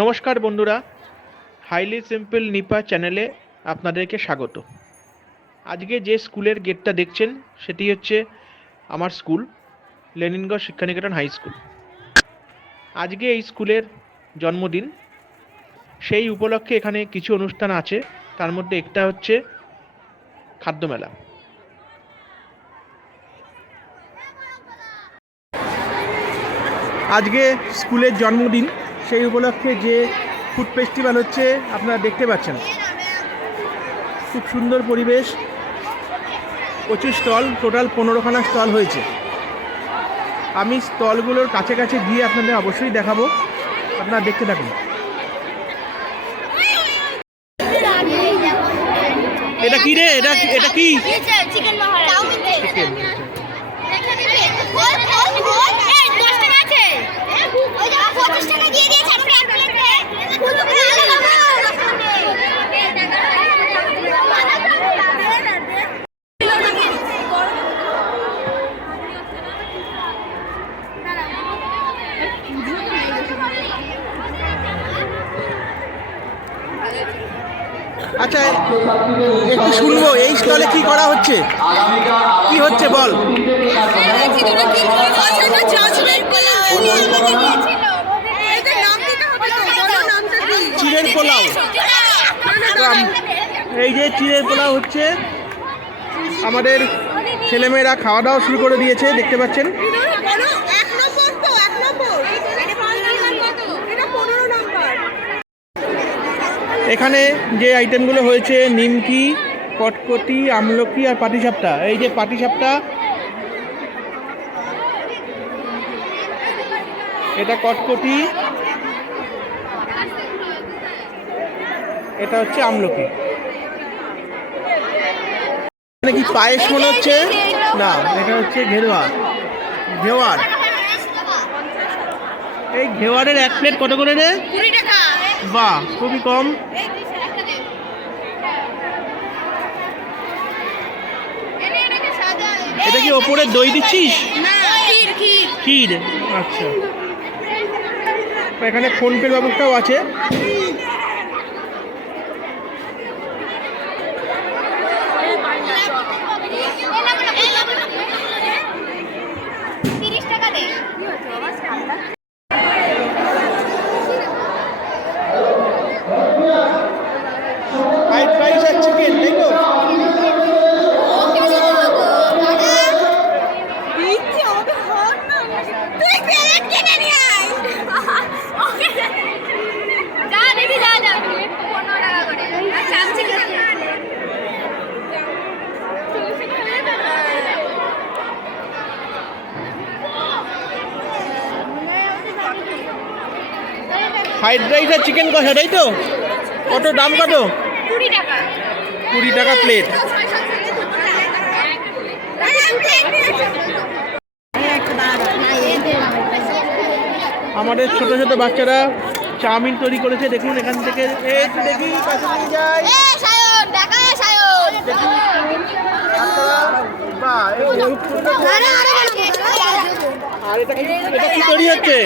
নমস্কার বন্ধুরা, highly simple Nipa চ্যানেলে আপনাদেরকে স্বাগত। আজকে যে স্কুলের গেটটা দেখছেন সেটি হচ্ছে আমার স্কুল, লেনিনগঞ্জ শিক্ষানিকেতন হাই স্কুল। আজকে এই স্কুলের জন্মদিন, সেই উপলক্ষে এখানে কিছু অনুষ্ঠান আছে। তার মধ্যে একটা হচ্ছে খাদ্যমেলা। আজকে স্কুলের জন্মদিন, সেই উপলক্ষে যে ফুড ফেস্টিভ্যাল হচ্ছে আপনারা দেখতে পাচ্ছেন। খুব সুন্দর পরিবেশ, প্রচুর স্টল, টোটাল 15খানা স্টল হয়েছে। আমি স্টলগুলোর কাছে কাছে গিয়ে আপনাদের অবশ্যই দেখাবো, আপনারা দেখতে থাকুন। এটা কি রে? এটা কি? চিকেন। আচ্ছা, একটু শুনবো এই স্টলে কি করা হচ্ছে, কি হচ্ছে বল। চিড়ের পোলাও, এই যে চিড়ের পোলাও হচ্ছে, আমাদের ছেলেমেয়েরা খাওয়া দাওয়া শুরু করে দিয়েছে, দেখতে পাচ্ছেন। এখানে যে আইটেমগুলো হয়েছে নিমকি, কটকটি, আমলকি আর পাটিসাপটা। এই যে পাটিসাপটা, এটা কটকটি, এটা হচ্ছে আমলকি। এখানে কি পায়েস মনে হচ্ছে? না, এটা হচ্ছে ঘেওয়ার। এই ঘেওয়ারের এক প্লেট কত করে রে? 20 টাকা। বাহ, খুবই কম। এটা কি ওপরে দই দিচ্ছিস? ক্ষীর। আচ্ছা, এখানে ফোনপের ব্যবস্থাও আছে। ফ্রাইড রাইস আর চিকেন কষা, তাই তো? কত দাম? কত? 20 টাকা। 20 টাকা প্লেট। আমাদের ছোট ছোট বাচ্চারা চাউমিন তৈরি করেছে, দেখুন এখান থেকে। দেখি আর এটা কি তৈরি হচ্ছে?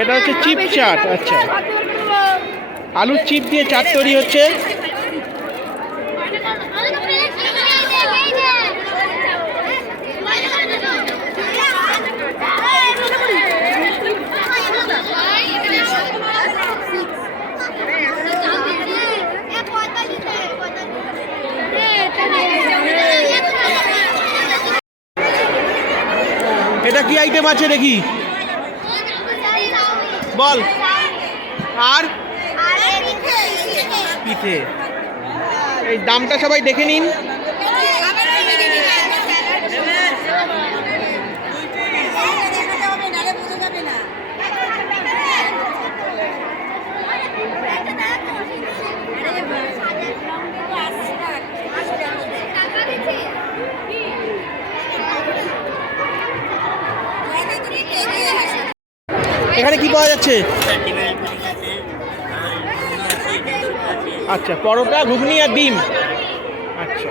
এটা হচ্ছে চিপ চাট। আচ্ছা, আলুর চিপ দিয়ে চাট তৈরি হচ্ছে। এটা কি আইটেম আছে দেখি, বল। আর পিঠে। এই দামটা সবাই দেখে নিন। এখানে কি পাওয়া যাচ্ছে? আচ্ছা, পরোটা, ঘুগনি আর ডিম। আচ্ছা,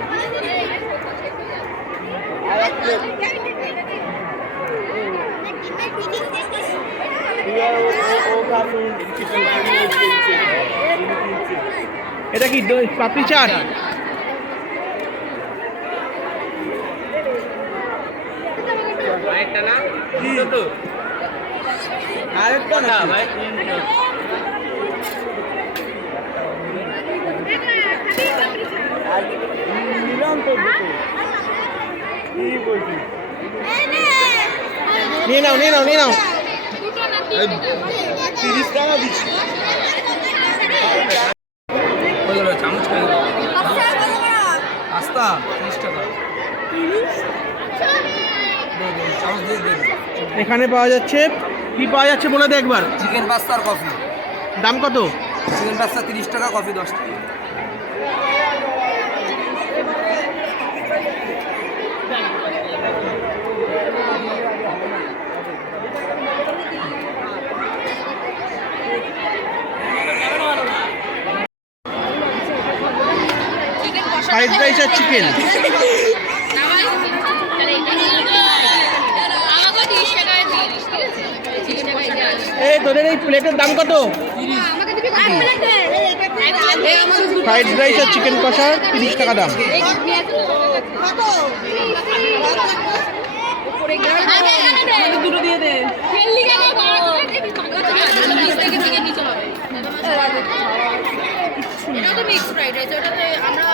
এটা কি পাপড়ি চাট? আরেকটা না ভাই। নিয়ে নাও 30 টাকা দিচ্ছি। এখানে পাওয়া যাচ্ছে, কি পাওয়া যাচ্ছে বলে দে একবার। চিকেন পাস্তা আর কফি। দাম কত? চিকেন পাস্তা 30 টাকা, কফি 10 টাকা। ফ্রাইড রাইস আর চিকেন। এই তোদের এই প্লেটের দাম কত? ফ্রাইড রাইস আর চিকেন কষা 30 টাকা দাম। দুটো দিয়ে দে। এটা তো মিক্স ফ্রাইড রাইস, ওটাতে আমরা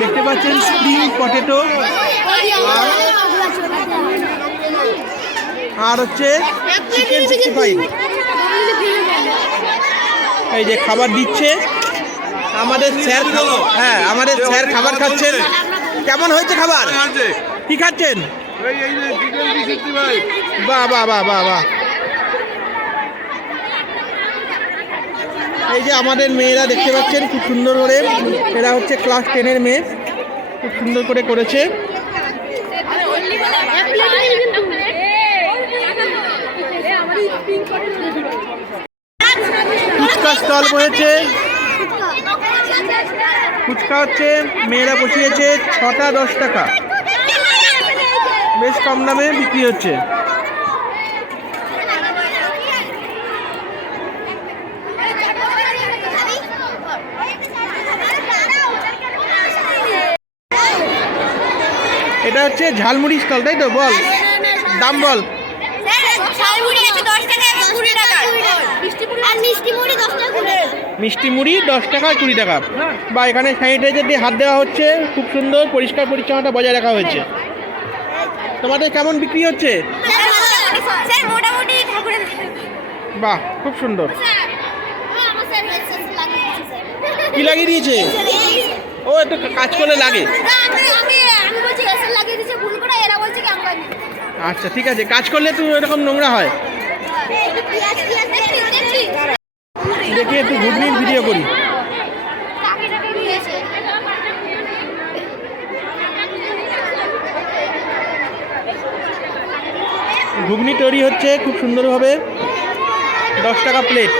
দেখতে পাচ্ছেন স্প্রিং পটেটো আর হচ্ছে চিকেন 65। এই যে খাবার দিচ্ছে আমাদের স্যার। হ্যাঁ, আমাদের স্যার খাবার খাচ্ছেন। কেমন হয়েছে খাবার? কি খাচ্ছেন? বাহ বাহ বাহ বাহ বাহ। এই যে আমাদের মেয়েরা দেখতে পাচ্ছেন খুব সুন্দর করে, এরা হচ্ছে ক্লাস 10-এর মেয়ে, খুব সুন্দর করে করেছে। ফুচকা স্টল বসেছে। ফুচকা হচ্ছে মেয়েরা বসিয়েছে 6টা 10 টাকা, বেশ কম দামে বিক্রি হচ্ছে। এটা হচ্ছে ঝালমুড়ি স্টল, তাই তো? বল দাম বল। মিষ্টি মুড়ি 10 টাকা 20 টাকা। বা এখানে স্যানিটাইজার দিয়ে হাত দেওয়া হচ্ছে, খুব সুন্দর পরিষ্কার পরিচ্ছন্নতা বজায় রাখা হয়েছে। তোমাদের কেমন বিক্রি হচ্ছে? বাহ, খুব সুন্দর। কি লাগিয়ে দিয়েছে? ও একটু কাজ করলে লাগে। আচ্ছা ঠিক আছে, কাজ করলে তো এরকম নোংরা হয়। দেখি একটু ঘুগনির ভিডিও করি। ঘুগনি তৈরি হচ্ছে খুব সুন্দরভাবে, 10 টাকা প্লেট।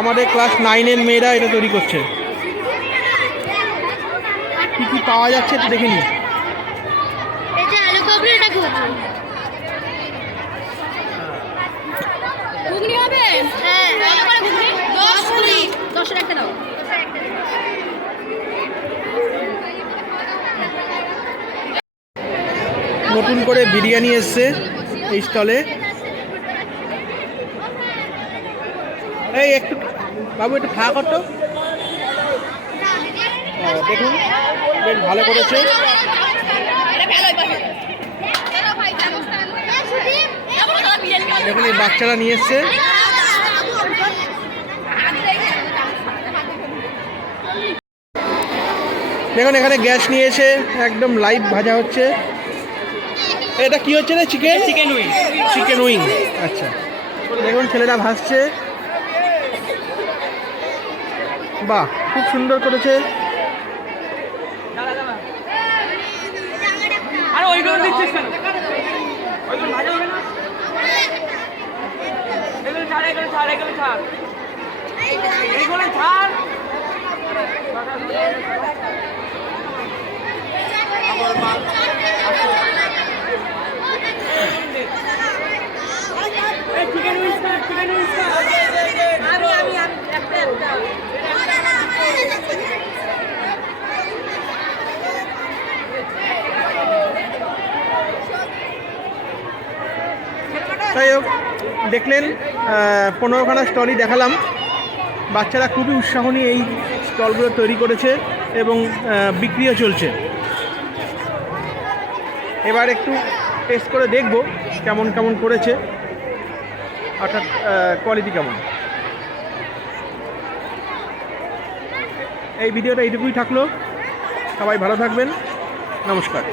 আমাদের ক্লাস 9-এর মেয়েরা এটা তৈরি করছে। কি কি পাওয়া যাচ্ছে একটু দেখে নিই। নতুন করে বিরিয়ানি এসছে এই স্টলে। এই একটু বাবু একটু খাওয়া করতো। দেখুন বেশ ভালো করেছে। দেখুন এই বাচ্চারা নিয়ে এসছে। দেখুন এখানে গ্যাস নিয়ে এসে একদম লাইভ ভাজা হচ্ছে। এটা কি হচ্ছে রে? Chicken wing. আচ্ছা, দেখুন ছেলেরা ভাজছে। বাহ, খুব সুন্দর করেছে। যাই হোক, দেখলেন 15খানা স্টলই দেখালাম। বাচ্চারা খুবই উৎসাহ নিয়ে এই স্টলগুলো তৈরি করেছে এবং বিক্রিও চলছে। এবার একটু টেস্ট করে দেখব কেমন কেমন করেছে, অর্থাৎ কোয়ালিটি কেমন। এই ভিডিওটা এইটুকুই থাকলো। সবাই ভালো থাকবেন। নমস্কার।